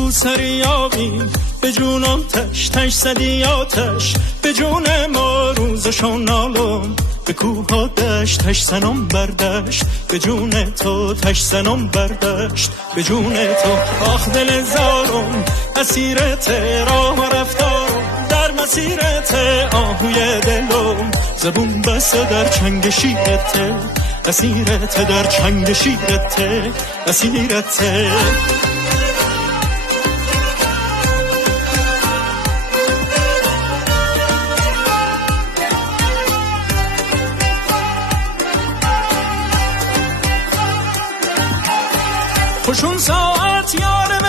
کو سریابی به جون آتش تش زدی آتش به جون ما روزشون نالم به کوه ها دشت تش زنم بردشت به جون تو تش زنم بردشت به جون تو آخ دل زارم اسیرت راه و رفتارم در مسیرت آهوی دلم زبون بسته در چنگ شیرت اسیرت در چنگ شیرت اسیرت خوشون ساعت یار